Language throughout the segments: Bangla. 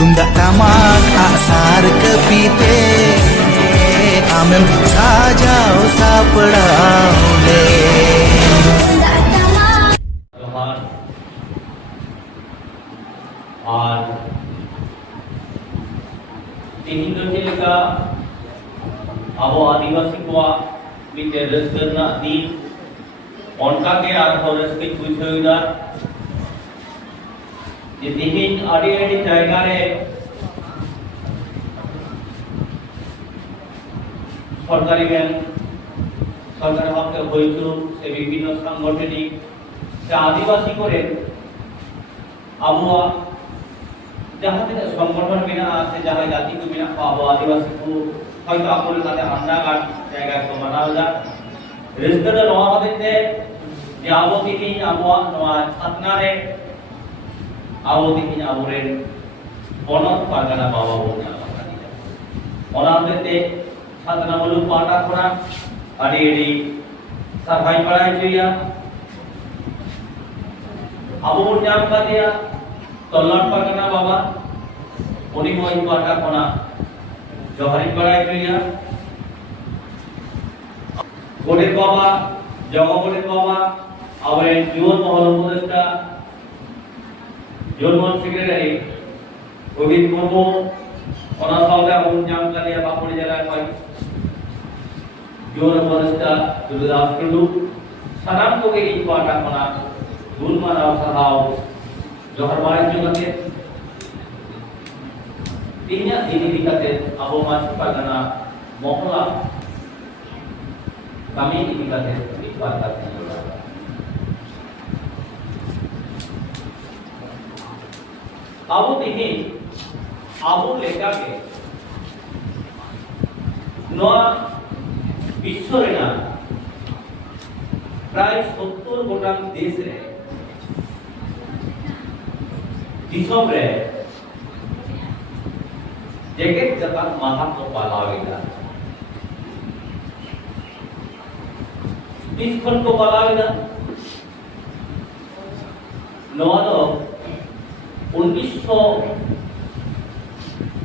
tunda tamak asar kapite amem sajao sapdao le आदिवासी को भी टेररिस्ट જે વિભિન્ન અડી અડી જગ્યાએ সরকারি ব্যাংক, সরকারি হককে হইচুর, সে বিভিন্ন সাংগঠনিক, সে আদিবাসী করে আবহাওয়া যাহাতে সংগঠন বিনা আছে যাহা জাতি তো বিনা পাবো আদিবাসী কো হয়তো আপনার তাতে আন্ডাঘাট জায়গায় তো মানা যায়। রেস্তারে নওয়া আমাদের যে আবহাওয়া তিনি আবহাওয়া নওয়া ছাতনারে আওদিন আমরের বনক পারগানা বাবা বন্যা অনামতে সাতনামলু পাটা করা আড়ি এড়ি, সাফাই পড়ায় চইয়া আবু জাম কাদিয়া তল্লাট পাকানা বাবা উনি মই পাটা কোনা জহারি পড়ায় চইয়া গোডের বাবা জগবনের বাবা আবার জোর মহল উপদেষ্টা জোনমোহন সেক্রেটারি অভিন মুর্মু অনাথ হাওলা এবং জামকালিয়া বাঁকুড়া জেলার জোন উপদেষ্টা দুর্গাদাস টুডু সানাম কোকে ইন পাটা কোনা গুলমা রাও সাহাও, জহর বাড়ির জগতে। তিনিয়া দিনি দিকাতে আবু মাছি পাগানা মহলা kami ini kata ikhwan kata आवो ही आवो लेकर के नौ विश्व रेना प्राय सत्तर गोटा देश रे किसम रे जेके जता महत्व तो पाला होगा इस खन को पाला होगा नौ উনিশশো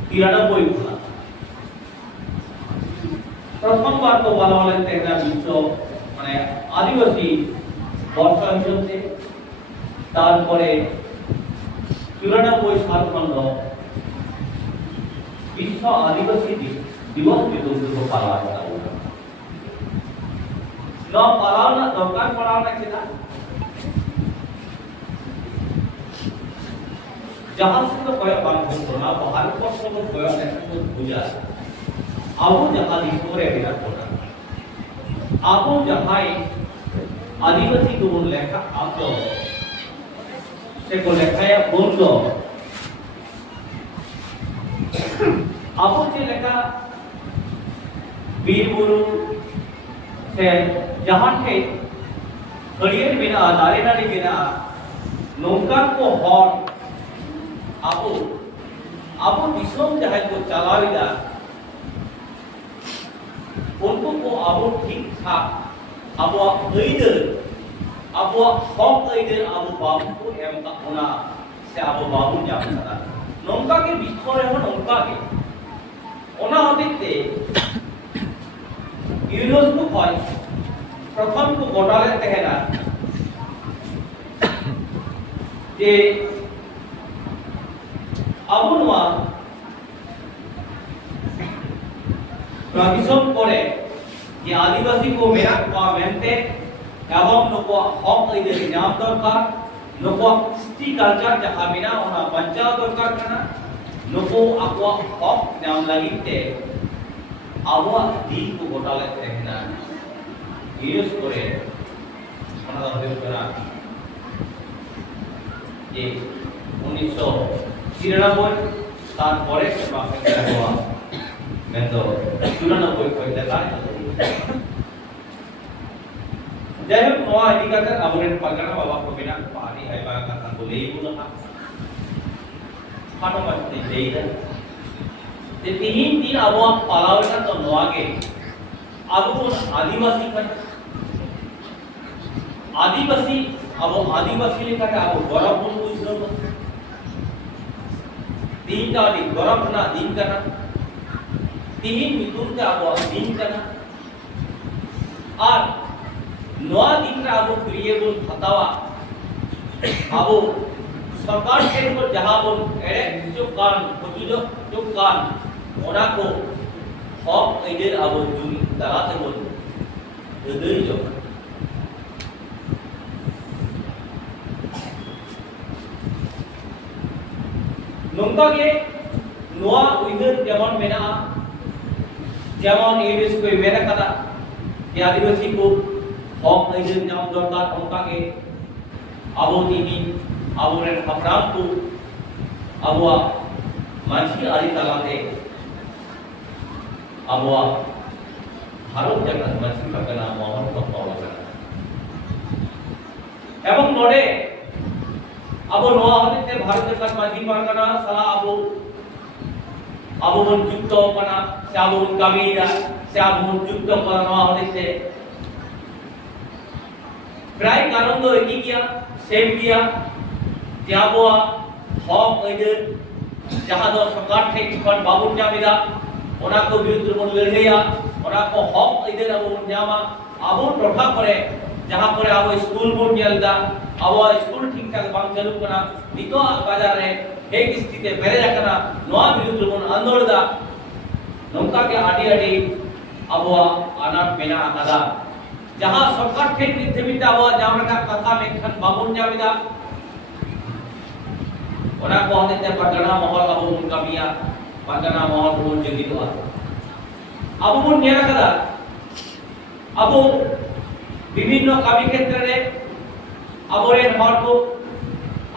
তিরানব্বই প্রথমবার তো বলা হলে একটা বিশ্ব মানে আদিবাসী বর্ষা চলছে তারপরে চুরানব্বই সাল খন্ড বিশ্ব আদিবাসী দিবস বিতর্ক পালা পালানো দরকার পালানো ছিল চেনা ᱡᱟᱦᱟᱸ ᱥᱮᱫ ᱫᱚ ᱠᱚᱭᱚᱜ ᱵᱟᱝ ᱦᱩᱭᱩᱜ ᱠᱟᱱᱟ ᱵᱟᱦᱨᱮ ᱯᱚᱨᱥ ᱵᱚᱱ ᱠᱚᱭᱚᱜ ᱞᱮᱠᱷᱟᱱ ᱵᱚᱱ ᱵᱩᱡᱟ ᱟᱵᱚ ᱡᱟᱦᱟᱸ ᱫᱤᱥᱚᱢ ᱨᱮ ᱢᱮᱱᱟᱜ ᱵᱚᱱᱟ ᱟᱵᱚ ᱡᱟᱦᱟᱸᱭ ᱟᱹᱫᱤᱵᱟᱹᱥᱤ ᱠᱚᱵᱚᱱ ᱞᱮᱠᱷᱟ ᱟᱵᱚ ᱥᱮᱠᱚ ᱞᱮᱠᱷᱟᱭᱟ ᱵᱚᱱ ᱫᱚ ᱟᱵᱚ ᱪᱮᱫ ᱞᱮᱠᱟ ᱵᱤᱨ ᱵᱩᱨᱩ ᱥᱮ ᱡᱟᱦᱟᱸ ᱴᱷᱮᱡ ᱦᱟᱹᱨᱭᱟᱹᱲ ᱢᱮᱱᱟᱜᱼᱟ ᱫᱟᱨᱮ ᱱᱟᱹᱲᱤ ᱢᱮᱱᱟᱜᱼᱟ ᱱᱚᱝᱠᱟᱱ ᱠᱚ ᱦᱚᱲ ᱟᱵᱚ ᱟᱵᱚ ᱫᱤᱥᱚᱢ ᱡᱟᱦᱟᱸᱭ ᱠᱚ ᱪᱟᱞᱟᱣᱮᱫᱟ ᱩᱱᱠᱩ ᱠᱚ ᱟᱵᱚ ᱴᱷᱤᱠ ᱴᱷᱟᱠ ᱟᱵᱚᱣᱟᱜ ᱟᱹᱭᱫᱟᱹᱨ ᱟᱵᱚᱣᱟᱜ ᱦᱚᱠ ᱟᱹᱭᱫᱟᱹᱨ ᱟᱵᱚ ᱵᱟᱵᱚᱱ ᱮᱢ ᱠᱟᱜ ᱵᱚᱱᱟ ᱥᱮ ᱟᱵᱚ ᱵᱟᱵᱚᱱ ᱧᱟᱢ ᱠᱟᱫᱟ ᱱᱚᱝᱠᱟ ᱜᱮ ᱵᱤᱥᱥᱚ ᱨᱮᱦᱚᱸ ᱱᱚᱝᱠᱟ ᱜᱮ ᱚᱱᱟ ᱦᱚᱛᱮᱡ ᱛᱮ ইউনেস্কো ᱠᱷᱚᱱ ᱯᱨᱚᱛᱷᱚᱢ ᱠᱚ ᱜᱚᱴᱟ ᱞᱮᱫ ᱛᱟᱦᱮᱱᱟ ᱡᱮ আবু নোয়া প্রভিশন করে যে আদিবাসী কো মেরা কোয়া মেনতে এবং নুকো হক আইদের নাম দরকার নুকো কৃষ্টি কালচার যাহা মেনা ওনা বাঁচাও দরকার কানা নুকো আকোয়া হক নাম লাগিতে আবহাওয়া দিন কো গোটালে তেহেনা ইউজ করে ওনা দা হয়ে করা যে উনিশশো তিরানব্বই, তারপরে চুরানব্বই দেখায় যাই হোক নোয়া ইদি কাতে আবরেন পাগana বাবা কো বিনা পানি আইবা কথা বলেই গুলো না। খাটো মাছতে দেই না যে তিন দিন আবহাওয়া পালাওটা তো নোয়াগে আবু আদিবাসী কাটে আদিবাসী, আবু আদিবাসী লেখাটা আবু গরম বুঝলো ᱛᱤᱦᱤᱧ ᱫᱚ ᱟᱹᱰᱤ ᱜᱚᱨᱚᱵ ᱨᱮᱱᱟᱜ ᱫᱤᱱ ᱠᱟᱱᱟ ᱛᱤᱦᱤᱧ ᱧᱩᱛᱩᱢ ᱛᱮ ᱟᱵᱚᱣᱟᱜ ᱫᱤᱱ ᱠᱟᱱᱟ ᱟᱨ ᱱᱚᱣᱟ ᱫᱤᱱ ᱨᱮ ᱟᱵᱚ ᱠᱤᱨᱤᱭᱟᱹ ᱵᱚᱱ ᱦᱟᱛᱟᱣᱟ ᱟᱵᱚ সরকার ᱴᱷᱮᱱ ᱠᱷᱚᱱ ᱡᱟᱦᱟᱸ ᱵᱚᱱ ᱮᱲᱮ ᱦᱚᱪᱚᱜ ᱠᱟᱱ ᱯᱨᱚᱛᱤᱡᱚᱜ ᱦᱚᱪᱚᱜ ᱠᱟᱱ ᱚᱱᱟ ᱠᱚ ᱦᱚᱠ ᱟᱹᱭᱫᱟᱹᱨ ᱟᱵᱚ ᱡᱩᱢᱤᱫ ᱛᱟᱞᱟ ᱛᱮᱵᱚᱱ ᱟᱹᱫᱟᱹᱭ ᱡᱚᱝ ᱠᱟᱱᱟ ᱱᱚᱝᱠᱟ ᱜᱮ ᱱᱚᱣᱟ ᱩᱭᱦᱟᱹᱨ ᱡᱮᱢᱚᱱ ᱢᱮᱱᱟᱜᱼᱟ যেমন ইউনেস্কো মেনে কাদা যে আদিবাসী কো হক আইজের নাম দরকার অনকাগে আবো তিহিন আবরেন হাপরাম কো আবোয়া মাঝি আরি তালাতে আবোয়া ভারত জাগাত মাঝি পাকানা মোহন কো পাওয়া যায় এবং নড়ে আবো নোয়া হতে ভারত জাগাত মাঝি পারগানা সালা আবো ᱟᱵᱚ ᱵᱚᱱ ᱡᱩᱠᱛᱚ ᱠᱟᱱᱟ ᱥᱮ ᱟᱵᱚ ᱵᱚᱱ ᱠᱟᱹᱢᱤᱭᱮᱫᱟ ᱥᱮ ᱟᱵᱚ ᱵᱚᱱ ᱡᱩᱠᱛᱚ ᱠᱟᱱᱟ ᱱᱚᱣᱟ ᱦᱚᱛᱮᱡ ᱛᱮ প্রায় কারণ তো একই গিয়া সেম গিয়া যে আবহাওয়া হক আইদার যাহা ᱫᱚ সরকার ᱴᱷᱮᱡ ᱠᱷᱚᱱ ᱵᱟᱵᱚᱱ ᱧᱟᱢ ᱮᱫᱟ ᱚᱱᱟ ᱠᱚ ᱵᱤᱨᱩᱫᱽ ᱨᱮᱵᱚᱱ ᱞᱟᱹᱲᱦᱟᱹᱭᱟ ᱚᱱᱟ ᱠᱚ হক আইদার ᱟᱵᱚ ᱵᱚᱱ ᱧᱟᱢᱟ ᱟᱵᱚ ᱴᱚᱴᱷᱟ जहाँ पर आवो स्कूल को मिलदा आवो स्कूल ठीक ठाक बांग चालू करना नितो बाजार रे एक स्थिति मेरे रखना नवा विरुद्ध को आंदोलन दा नौका के आड़ी आड़ी आवो आना बिना आदा जहाँ सरकार ठीक निर्देशित आवो जामन का कथा में खन बाबून जाविदा ओना को हते पगना महल आवो उनका मिया पगना महल को जगी दो आवो मुन नेरा कदा आवो বিভিন্ন கவிக்கத்திலே அவரே மார்க்கு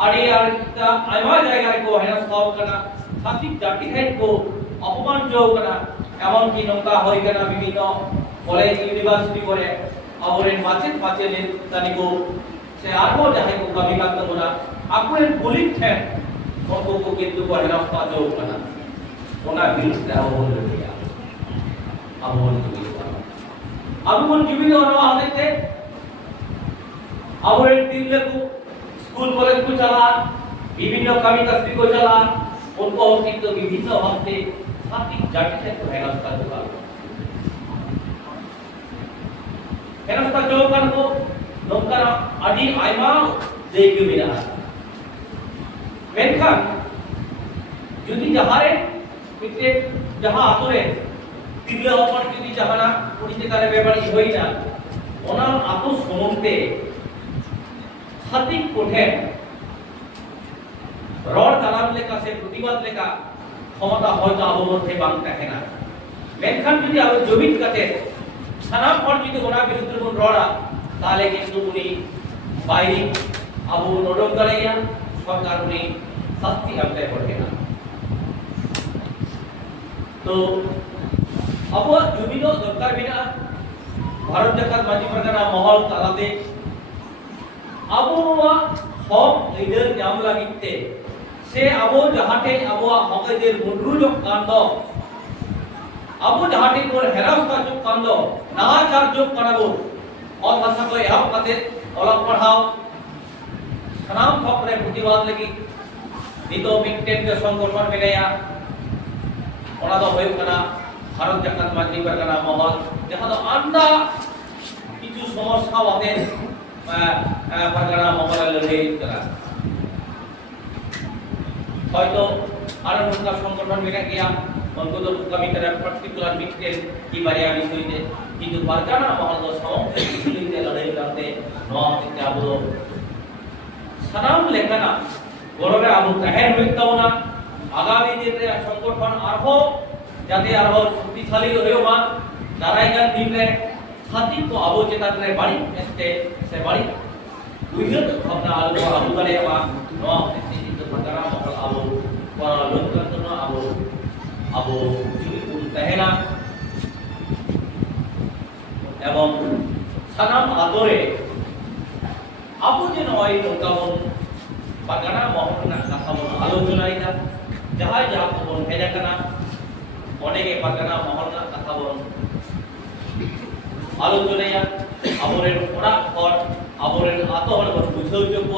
அடியார்த்த அயமா ஜாயகாரிக்கு ஹெனஸ் காவு கனா সাথী জাতি হেডকো অপমান জও কানা এমন কি নৌকা হই কানা বিভিন্ন কলেজ ইউনিভার্সিটি করে আবরের নে তানি কো সে আরও যাহে কো কবি কাত মোরা আকুরের বলি ঠেন অঙ্ক কো কিন্তু কো করে রাস্তা কানা। কোনা বিল দাও আবরণ দিয়া আবরণ বল দিয়া আবু বন জীবিত হওয়া হতে আবরের তিনলে को स्कूल कॉलेज को चला विभिन्न कवि कस्ती को चला उनको কিন্তু বিভিন্ন ভাবে ছাত্রিক জাতিতে তো হেনস্থা যোগাল হেনস্থা যোগাল को নৌকার আদি আইমা যেইকে মেনা মেনখান যদি যাহারে মিত্রে যাহা আতরে তিবলা অপরটিটি যাহারা করিতে কালে ব্যাপারী হই না। ওনার আপস সমন্তে সাতিক কোঠেন। রড কালাম লেখা, সে প্রতিবাদ লেখা, ক্ষমতা হয়তো আবু মধ্যে বাং থাকে না। মেনখান যদি আবু জমিন কাতে সানাম পর যদি ওনার বিরুদ্ধে কোন রড়া, তাহলে কিন্তু উনি বাইরে আবু নডম দাঁড়াইয়া সরকার উনি শাস্তি আদায় করবে না। তো ᱟᱵᱚᱣᱟᱜ ᱡᱩᱢᱤ ᱫᱚ ᱫᱚᱨᱠᱟᱨ ᱢᱮᱱᱟᱜᱼᱟ ᱵᱷᱟᱨᱚᱛ ᱡᱟᱠᱟᱛ ᱢᱟᱹᱡᱷᱤ ᱯᱟᱨᱜᱟᱱᱟ ᱢᱚᱦᱚᱞ ᱛᱟᱞᱟᱛᱮ ᱟᱵᱚ ᱱᱚᱣᱟ ᱦᱚᱠ ᱟᱹᱭᱫᱟᱹᱨ ᱧᱟᱢ ᱞᱟᱹᱜᱤᱫ ᱛᱮ ᱥᱮ ᱟᱵᱚ ᱡᱟᱦᱟᱸ ᱴᱷᱮᱱ ᱟᱵᱚᱣᱟᱜ ᱦᱚᱠ ᱟᱹᱭᱫᱟᱹᱨ ᱢᱩᱰᱨᱩᱡᱚᱜ ᱠᱟᱱ ᱫᱚ ᱟᱵᱚ ᱡᱟᱦᱟᱸ ᱴᱷᱮᱱ ᱵᱚᱱ ᱦᱮᱨᱟᱣ ᱠᱟᱡᱚᱜ ᱠᱟᱱ ᱫᱚ ᱱᱟᱦᱟᱪᱟᱨ ᱡᱚᱜ ᱠᱟᱱᱟ ᱵᱚᱱ ᱚᱞ ᱵᱷᱟᱥᱟ ᱠᱚ ᱮᱦᱚᱵ ᱠᱟᱛᱮ ᱚᱞᱚᱜ ᱯᱟᱲᱦᱟᱣ ᱥᱟᱱᱟᱢ ᱦᱚᱠ ᱨᱮ ᱯᱨᱚᱛᱤᱵᱟᱫ ᱞᱟᱹᱜᱤᱫ ᱱᱤᱛᱚᱜ ᱢᱤᱫᱴᱮᱱ ᱜᱮ ᱥᱚᱝᱜᱚᱴᱷᱚᱱ ᱢᱮᱱᱟᱭᱟ ᱚᱱᱟ ᱫᱚ ᱦᱩᱭᱩᱜ ᱠᱟᱱᱟ ভারত জাকাত মাঝি পারগানা মহল যাহা দো আন্দা কিছু সমস্যা ওতে পারগানা মহল লড়াই করা হয়তো আরও নৌকা সংগঠন মেনে গিয়া অন্তত কমি করে পার্টিকুলার মিটকেল কি বারিয়া বিষয়তে কিন্তু পারগানা মহল দো সমস্ত বিষয়তে লড়াই করতে হতে আবো হইতে তাবনা আগামী দিনে সংগঠন আরও যাতে আরও শক্তিশালী হয়েওমা নারায়ণগঞ্জ দিনরে। ছাতিক কো আবো চেতাতরে বাড়ি, এসতে সে বাড়ি। উইহত ভাবনা আলো আবু বলে আমা নো চিন্তিত ভাবনা মকল আবো পরা লোকতন্ত্র আবো আবো যিনি উল তাহেনা এবং সানাম আদরে আবু যে নয় নৌকাবন বাগানা মহকুনা কাসাবন আলোচনা যা যাহা যাহা বন ভেজা কানা অনেকে পাকানা মহল্লা কথা বলুন আলোচনায় আবরের ওড়া ঘর আবরের আতহর বুঝেও যোগ্য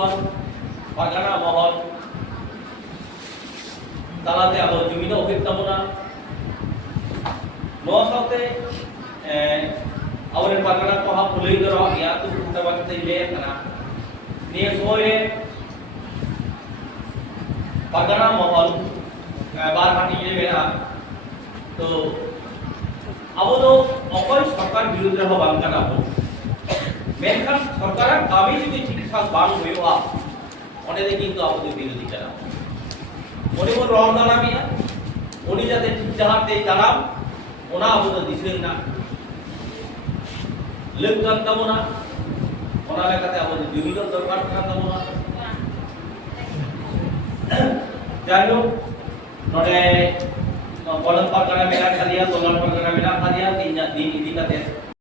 পাকানা মহল তালাতে আবার জমিতে অভিজ্ঞতাপনা ᱱᱚᱣᱟ ᱥᱟᱶᱛᱮ ᱟᱵᱚᱨᱮᱱ ᱵᱟᱜᱟᱱᱟ ᱠᱚ ᱦᱟᱸᱜ ᱯᱩᱞᱟᱹᱭ ᱫᱚᱨᱚ ᱭᱟ ᱛᱩ ᱠᱩᱴᱟ ᱵᱟᱜ ᱛᱮ ᱞᱮ ᱠᱟᱱᱟ ᱱᱤᱭᱟᱹ ᱥᱚᱢᱚᱭ ᱨᱮ ᱵᱟᱜᱟᱱᱟ ᱢᱚᱦᱚᱞ ᱵᱟᱨ ᱦᱟᱹᱴᱤᱧ ᱨᱮ ᱢᱮᱱᱟᱜᱼᱟ તો આવોનો অকল সরকার বিরুদ্ধে হবান কানা হোক মেনখান সরকারের দাবি যদি ঠিকঠাক বাং হইবা অনেকে কিন্তু আমাদের বিরোধী কেনা মনে মনে রং দাঁড়াবি না, উনি যাতে ঠিক জানাতে জানাম ওনা আমাদের দিছিলেন না। লোকজন দেবো না ওনা এলাকাতে আমাদের জমিজন দরকার থাকা দেবো না। যাই হোক নয় বলদ পরগনা মেলা খাদিয়া সোলার পরগনা মেলা খাদিয়া তিন তিন দিনটাতে